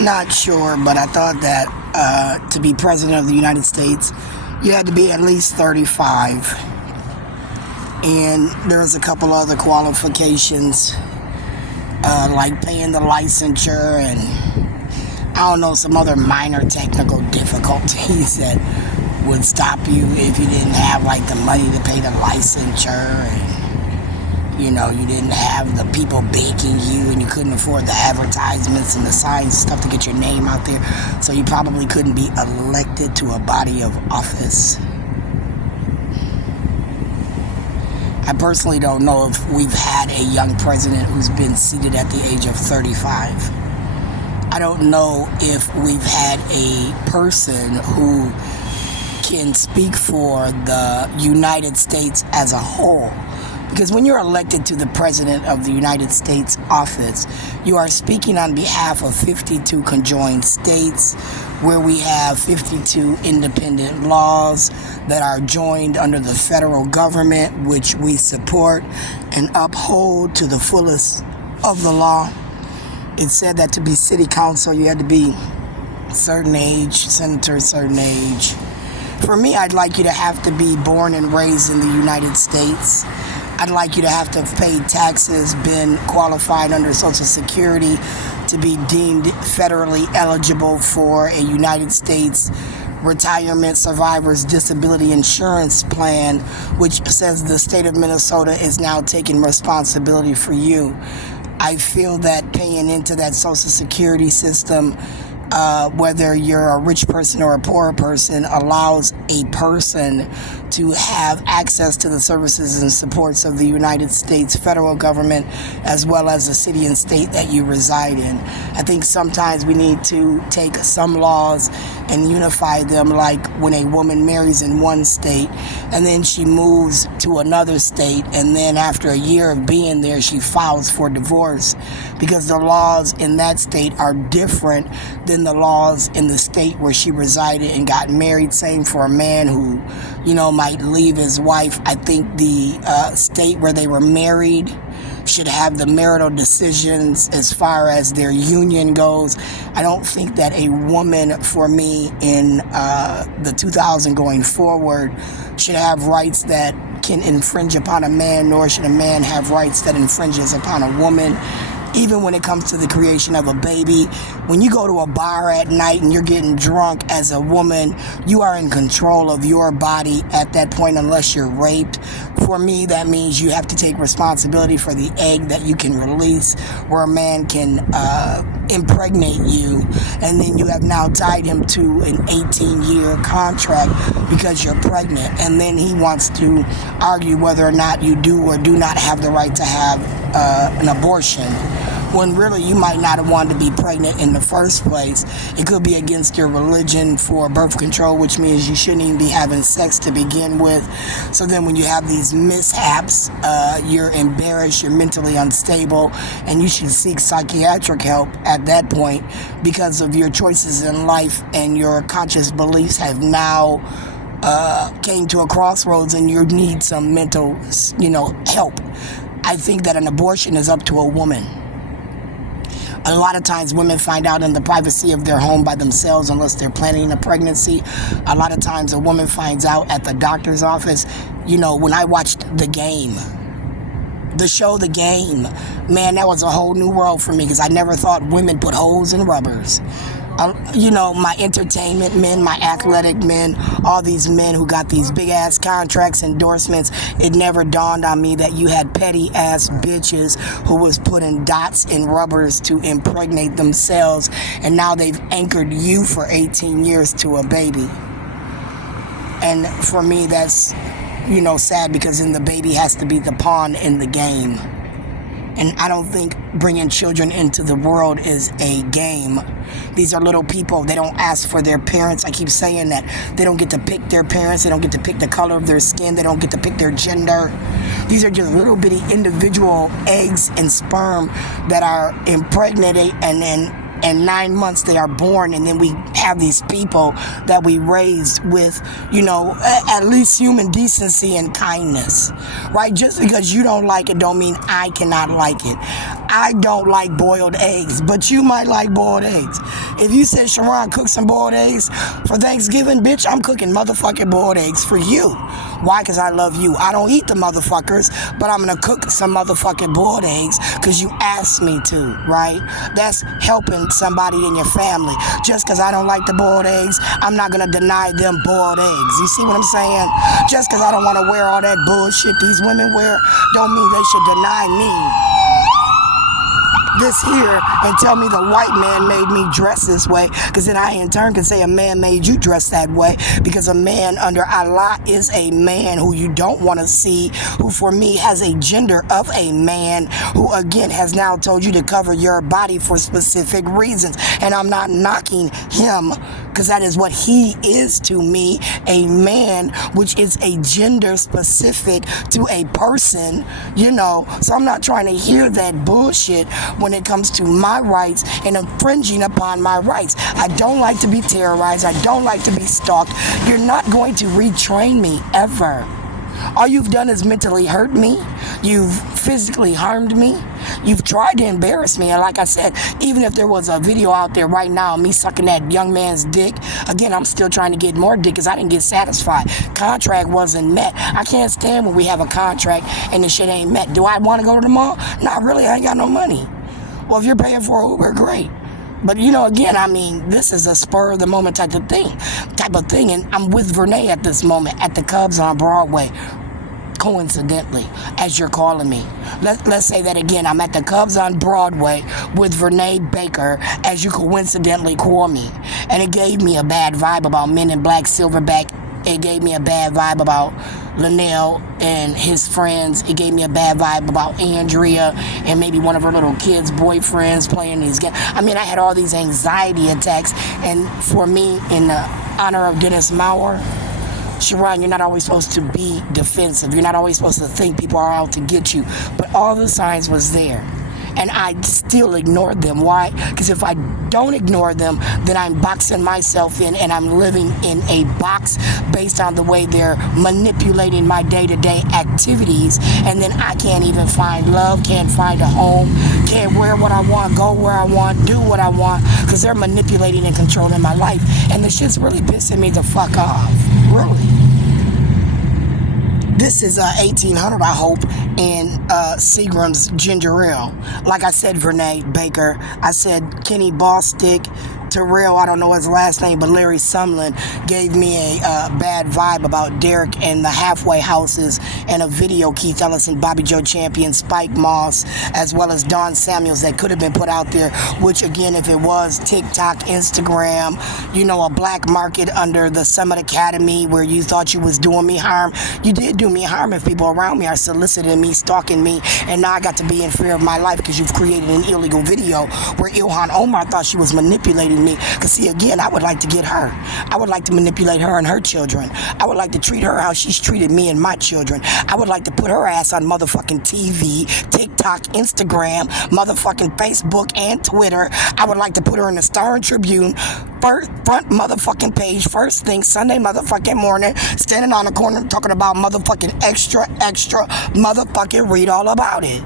Not sure, but I thought that to be president of the United States, you had to be at least 35. And there's a couple other qualifications, like paying the licensure and I don't know, some other minor technical difficulties that would stop you if you didn't have like the money to pay the licensure, and you didn't have the people baking you, and you couldn't afford the advertisements and the signs and stuff to get your name out there, so you probably couldn't be elected to a body of office. I personally don't know if we've had a young president who's been seated at the age of 35. I don't know if we've had a person who can speak for the United States as a whole. Because when you're elected to the President of the United States office, you are speaking on behalf of 52 conjoined states, where we have 52 independent laws that are joined under the federal government, which we support and uphold to the fullest of the law. It said that to be city council, you had to be a certain age, senator a certain age. For me, I'd like you to have to be born and raised in the United States. I'd like you to have to have paid taxes, been qualified under Social Security to be deemed federally eligible for a United States Retirement Survivors Disability Insurance Plan, which says the state of Minnesota is now taking responsibility for you. I feel that paying into that Social Security system, whether you're a rich person or a poor person, allows a person to have access to the services and supports of the United States federal government, as well as the city and state that you reside in. I think sometimes we need to take some laws and unify them, like when a woman marries in one state and then she moves to another state, and then after a year of being there she files for divorce because the laws in that state are different than the laws in the state where she resided and got married. Same for a man who might leave his wife. I think the state where they were married should have the marital decisions as far as their union goes. I don't think that a woman, for me, in the 2000 going forward, should have rights that can infringe upon a man, nor should a man have rights that infringes upon a woman. Even when it comes to the creation of a baby, when you go to a bar at night and you're getting drunk as a woman, you are in control of your body at that point unless you're raped. For me, that means you have to take responsibility for the egg that you can release, where a man can impregnate you, and then you have now tied him to an 18-year contract because you're pregnant, and then he wants to argue whether or not you do or do not have the right to have an abortion, when really you might not have wanted to be pregnant in the first place. It could be against your religion for birth control, which means you shouldn't even be having sex to begin with. So then when you have these mishaps, you're embarrassed, you're mentally unstable, and you should seek psychiatric help at that point, because of your choices in life and your conscious beliefs have now came to a crossroads and you need some mental help. I think that an abortion is up to a woman. A lot of times women find out in the privacy of their home by themselves, unless they're planning a pregnancy. A lot of times a woman finds out at the doctor's office. When I watched The Game, the show The Game, man, that was a whole new world for me, because I never thought women put holes in rubbers. My entertainment men, my athletic men, all these men who got these big ass contracts, endorsements, it never dawned on me that you had petty ass bitches who was putting dots in rubbers to impregnate themselves, and now they've anchored you for 18 years to a baby. And for me, that's sad, because then the baby has to be the pawn in the game. And I don't think bringing children into the world is a game. These are little people. They don't ask for their parents. I keep saying that. They don't get to pick their parents. They don't get to pick the color of their skin. They don't get to pick their gender. These are just little bitty individual eggs and sperm that are impregnated, and then in 9 months they are born, and then we have these people that we raised with, at least human decency and kindness, right? Just because you don't like it don't mean I cannot like it. I don't like boiled eggs, but you might like boiled eggs. If you said, Sharon, cook some boiled eggs for Thanksgiving, bitch, I'm cooking motherfucking boiled eggs for you. Why? Because I love you. I don't eat the motherfuckers, but I'm going to cook some motherfucking boiled eggs because you asked me to, right? That's helping somebody in your family. Just because I don't like the boiled eggs, I'm not going to deny them boiled eggs. You see what I'm saying? Just because I don't want to wear all that bullshit these women wear, don't mean they should deny me this here and tell me the white man made me dress this way, because then I in turn can say a man made you dress that way, because a man under Allah is a man who you don't want to see, who for me has a gender of a man, who again has now told you to cover your body for specific reasons. And I'm not knocking him, because that is what he is to me, a man, which is a gender specific to a person, you know. So I'm not trying to hear that bullshit when it comes to my rights and infringing upon my rights. I don't like to be terrorized. I don't like to be stalked. You're not going to retrain me ever. All you've done is mentally hurt me. You've physically harmed me. You've tried to embarrass me. And like I said, even if there was a video out there right now of me sucking that young man's dick, again, I'm still trying to get more dick because I didn't get satisfied. Contract wasn't met. I can't stand when we have a contract and the shit ain't met. Do I want to go to the mall? Not really. I ain't got no money. Well, if you're paying for Uber, great. But, you know, again, I mean, this is a spur of the moment type of thing. And I'm with Vernay at this moment at the Cubs on Broadway, coincidentally, as you're calling me. Let's say that again. I'm at the Cubs on Broadway with Vernay Baker, as you coincidentally call me. And it gave me a bad vibe about Men in Black Silverback. It gave me a bad vibe about Linnell and his friends. It gave me a bad vibe about Andrea and maybe one of her little kids' boyfriends playing these games. I mean, I had all these anxiety attacks. And for me, in the honor of Dennis Maurer, Sharon, you're not always supposed to be defensive. You're not always supposed to think people are out to get you. But all the signs was there. And I still ignored them. Why? Because if I don't ignore them, then I'm boxing myself in, and I'm living in a box based on the way they're manipulating my day-to-day activities. And then I can't even find love, can't find a home, can't wear what I want, go where I want, do what I want, because they're manipulating and controlling my life. And the shit's really pissing me the fuck off. Really. This is 1800, I hope, in Seagram's Ginger Ale. Like I said, Vernay Baker. I said Kenny Ballstick. Terrell, I don't know his last name, but Larry Sumlin gave me a bad vibe about Derek and the halfway houses, and a video Keith Ellison, Bobby Joe Champion, Spike Moss, as well as Don Samuels that could have been put out there, which again, if it was TikTok, Instagram, you know, a black market under the Summit Academy where you thought you was doing me harm, you did do me harm if people around me are soliciting me, stalking me, and now I got to be in fear of my life because you've created an illegal video where Ilhan Omar thought she was manipulating me. Because see, again, I would like to get her. I would like to manipulate her and her children. I would like to treat her how she's treated me and my children. I would like to put her ass on motherfucking TV, TikTok, Instagram, motherfucking Facebook, and Twitter. I would like to put her in the Star and Tribune, front motherfucking page, first thing, Sunday motherfucking morning, standing on the corner talking about motherfucking extra, motherfucking read all about it.